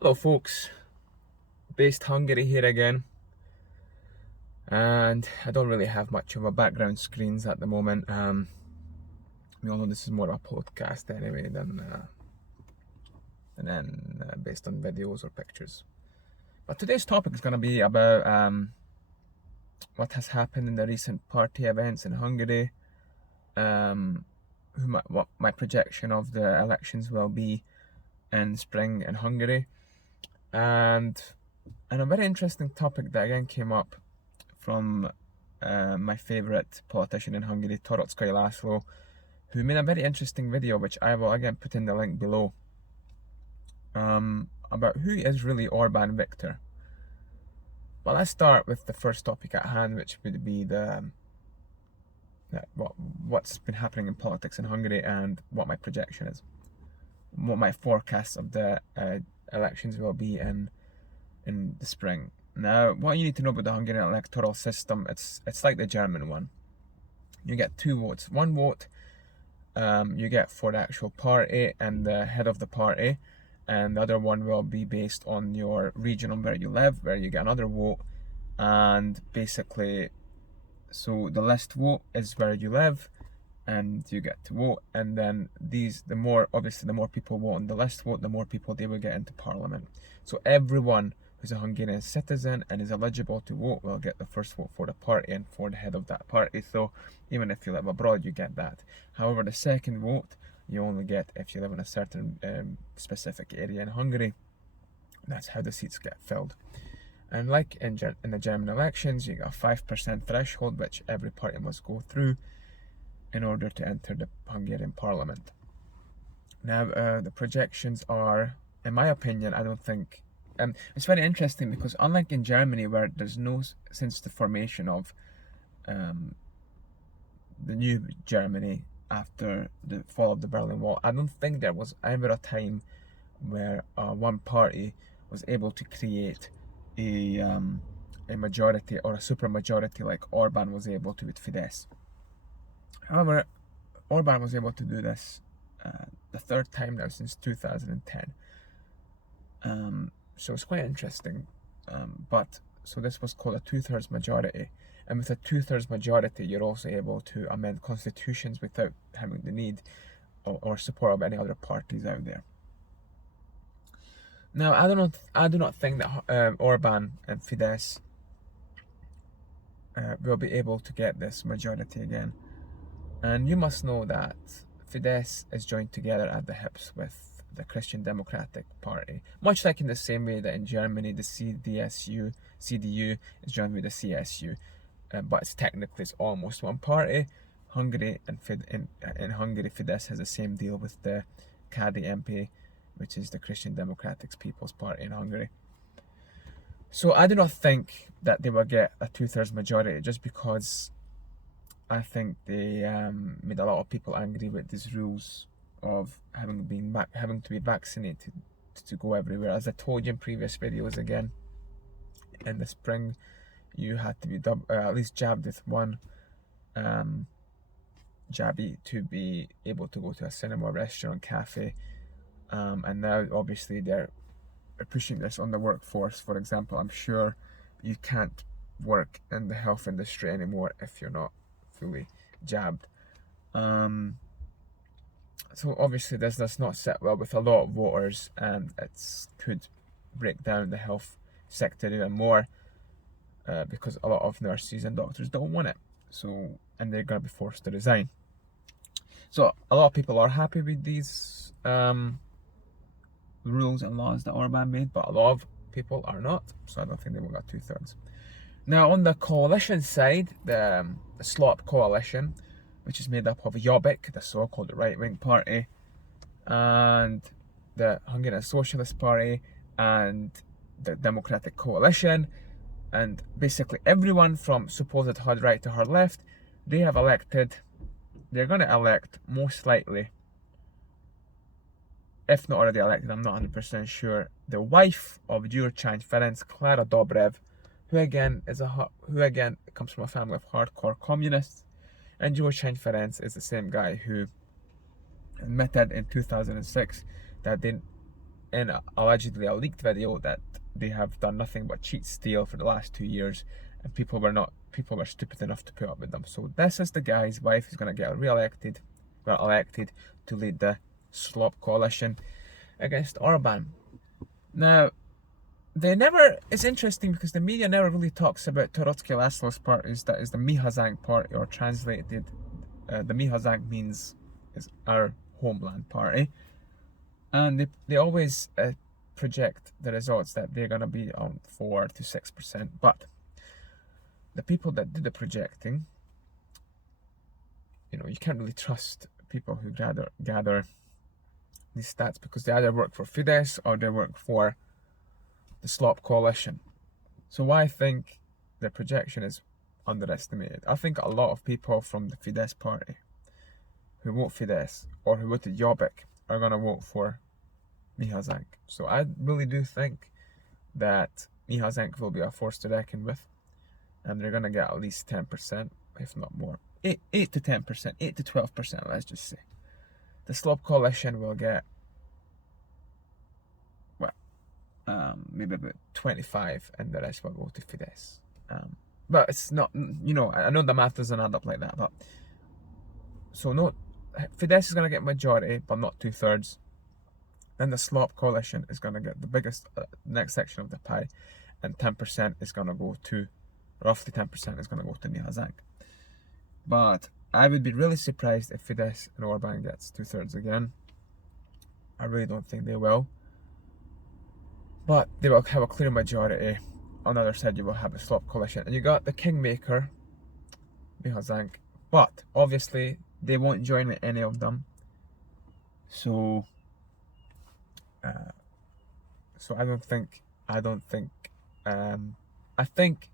Hello folks, based Hungary here again, and I don't really have much of a background screens at the moment. We all know this is more of a podcast anyway than based on videos or pictures. But today's topic is going to be about what has happened in the recent party events in Hungary, what my projection of the elections will be in spring in Hungary, and a very interesting topic that again came up from my favorite politician in Hungary, Toroczkai Laszlo, who made a very interesting video, which I will again put in the link below, about who is really Orban Victor. Well, let's start with the first topic at hand, which would be what's been happening in politics in Hungary and what my projection is, what my forecast of the elections will be in the spring. Now, what you need to know about the Hungarian electoral system, it's like the German one. You get two votes. One vote you get for the actual party and the head of the party, and the other one will be based on your region on where you live, where you get another vote. And basically, so the list vote is where you live, and you get to vote. And then the more people vote on the list vote, the more people they will get into parliament. So everyone who's a Hungarian citizen and is eligible to vote will get the first vote for the party and for the head of that party. So even if you live abroad, you get that. However, the second vote you only get if you live in a certain specific area in Hungary. That's how the seats get filled. And like in the German elections, you got a 5% threshold which every party must go through in order to enter the Hungarian parliament. Now, the projections are, in my opinion, I don't think. It's very interesting because unlike in Germany, where there's no, since the formation of the new Germany after the fall of the Berlin Wall, I don't think there was ever a time where one party was able to create a majority or a super majority like Orban was able to with Fidesz. However, Orban was able to do this the third time now since 2010. So it's quite interesting. So this was called a 2/3 majority. And with a 2/3 majority, you're also able to amend constitutions without having the need or support of any other parties out there. Now, I do not think that Orban and Fidesz will be able to get this majority again. And you must know that Fidesz is joined together at the hips with the Christian Democratic Party, much like in the same way that in Germany the CDU is joined with the CSU, but it's almost one party. In Hungary, Fidesz has the same deal with the KDNP, which is the Christian Democratic People's Party in Hungary. So I do not think that they will get a 2/3 majority, just because I think they made a lot of people angry with these rules of having to be vaccinated to go everywhere. As I told you in previous videos, again, in the spring, you had to be at least jabbed with one jabby to be able to go to a cinema, restaurant, cafe. And now, obviously, they're pushing this on the workforce. For example, I'm sure you can't work in the health industry anymore if you're not fully jabbed. So obviously this does not sit well with a lot of voters, and it could break down the health sector even more because a lot of nurses and doctors don't want it. So, and they're going to be forced to resign. So a lot of people are happy with these rules and laws that Orban made, but a lot of people are not. So I don't think they will get 2/3. Now, on the coalition side, the SLOP coalition, which is made up of Jobbik, the so-called right-wing party, and the Hungarian Socialist Party, and the Democratic Coalition, and basically everyone from supposed hard right to hard left, they're going to elect, most likely, if not already elected, I'm not 100% sure, the wife of Gyurcsány Ferenc, Klára Dobrev, who again comes from a family of hardcore communists. And Toroczkai Ferenc is the same guy who admitted in 2006 that in allegedly a leaked video that they have done nothing but cheat steal for the last 2 years, and people were stupid enough to put up with them. So this is the guy's wife who's going to get elected to lead the slop coalition against Orban. Now, it's interesting because the media never really talks about Toroczkai Laszlo's party, that is the Mi Hazánk party, or translated, the Mi Hazánk means is our homeland party. And they always project the results that they're going to be on 4 to 6%. But the people that do the projecting, you can't really trust people who gather these stats, because they either work for Fidesz or they work for the slop coalition. So I think the projection is underestimated. I think a lot of people from the Fidesz party who vote Fidesz or who voted Jobbik are going to vote for Mi Hazánk. So I really do think that Mi Hazánk will be a force to reckon with, and they're going to get at least 10%, if not more. 8 to 10%, 8 to 12%, let's just say. The slop coalition will get, maybe about 25, and the rest will go to Fidesz. But it's not, I know the math doesn't add up like that, but so no, Fidesz is going to get majority, but not 2/3. Then the slop coalition is going to get the biggest next section of the pie, and 10% is going to go to, roughly 10% is going to go to Mi Hazánk. But I would be really surprised if Fidesz and Orban gets 2/3 again. I really don't think they will. But they will have a clear majority. On the other side, you will have a slop coalition. And you got the kingmaker, Mi Hazánk. But obviously, they won't join with any of them. So I think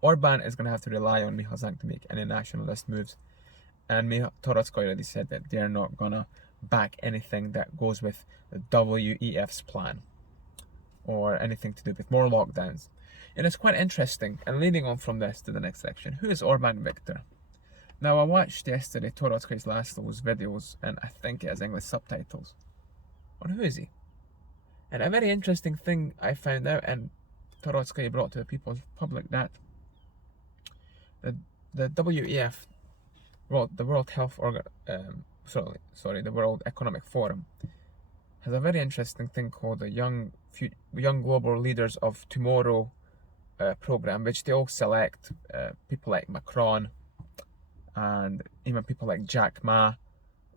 Orban is going to have to rely on Mi Hazánk to make any nationalist moves. And Toroczkai already said that they're not going to back anything that goes with the WEF's plan, or anything to do with more lockdowns. And it's quite interesting, and leading on from this to the next section, who is Orban Viktor? Now, I watched yesterday Toroczkai Laszlo's videos, and I think it has English subtitles. On who is he? And a very interesting thing I found out, and Toroczkai brought to the people's public, that the WEF, the World Health the World Economic Forum, has a very interesting thing called the Young Global Leaders of Tomorrow program, which they all select people like Macron, and even people like Jack Ma,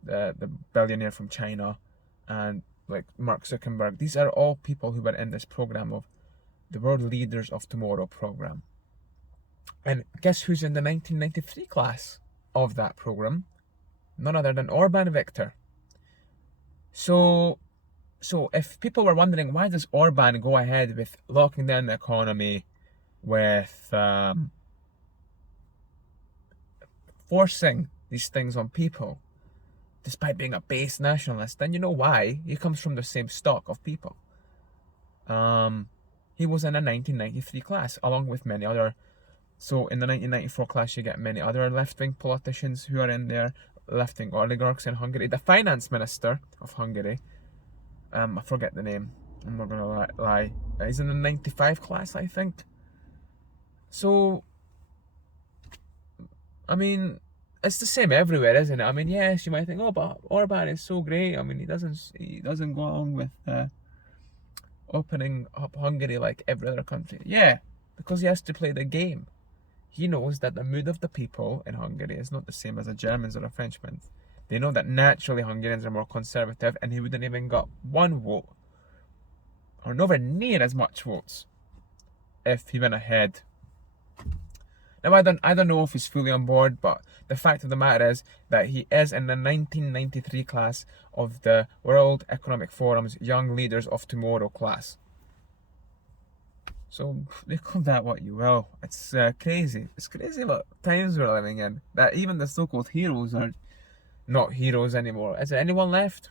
the billionaire from China, and like Mark Zuckerberg. These are all people who were in this program of the World Leaders of Tomorrow program. And guess who's in the 1993 class of that program? None other than Orban Viktor. So if people were wondering, why does Orban go ahead with locking down the economy, with forcing these things on people, despite being a base nationalist, then you know why. He comes from the same stock of people. He was in a 1993 class, along with many other. So in the 1994 class, you get many other left-wing politicians who are in there, left-wing oligarchs in Hungary. The finance minister of Hungary, I forget the name, I'm not gonna lie. He's in the 95 class, I think. So, I mean, it's the same everywhere, isn't it? I mean, yes, you might think, oh, but Orban is so great. I mean, he doesn't go along with opening up Hungary like every other country. Yeah, because he has to play the game. He knows that the mood of the people in Hungary is not the same as a Germans or a Frenchman. They know that naturally Hungarians are more conservative, and he wouldn't even got one vote, or nowhere near as much votes, if he went ahead. Now, I don't know if he's fully on board, but the fact of the matter is that he is in the 1993 class of the World Economic Forum's Young Leaders of Tomorrow class. So, they call that what you will. It's crazy. It's crazy what times we're living in. That even the so-called heroes are not heroes anymore. Is there anyone left?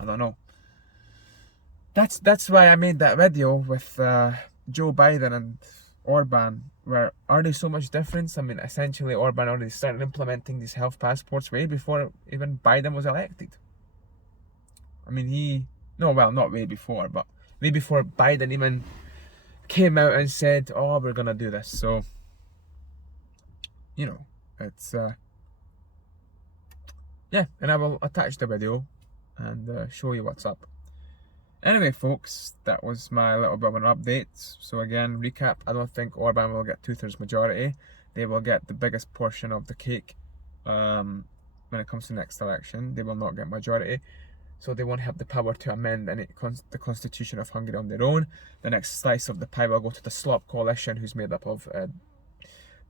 I don't know. That's why I made that video with Joe Biden and Orban, where are there so much difference? I mean, essentially Orban already started implementing these health passports way before even Biden was elected. I mean, No, well, not way before, but way before Biden even came out and said, oh, we're gonna do this. So, you know, it's yeah, and I will attach the video and show you what's up. Anyway, folks, that was my little bit of an update. So again, recap, I don't think Orban will get 2/3 majority. They will get the biggest portion of the cake when it comes to next election. They will not get majority. So they won't have the power to amend the constitution of Hungary on their own. The next slice of the pie will go to the Slop coalition, who's made up of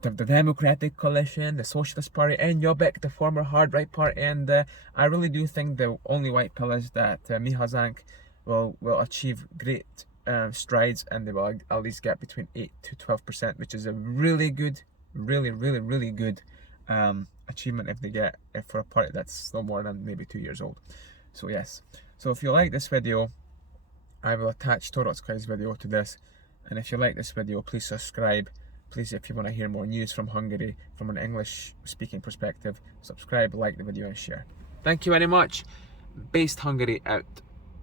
the Democratic Coalition, the Socialist Party, and Jobbik, the former hard right party. And I really do think the only white pill is that Mihazank will achieve great strides, and they will at least get between 8 to 12%, which is a really good, really good achievement if for a party that's still more than maybe 2 years old. So yes, so if you like this video, I will attach Toroczkai's video to this, and if you like this video, please subscribe. Please, if you want to hear more news from Hungary from an English speaking perspective, subscribe, like the video and share. Thank you very much. Based Hungary out.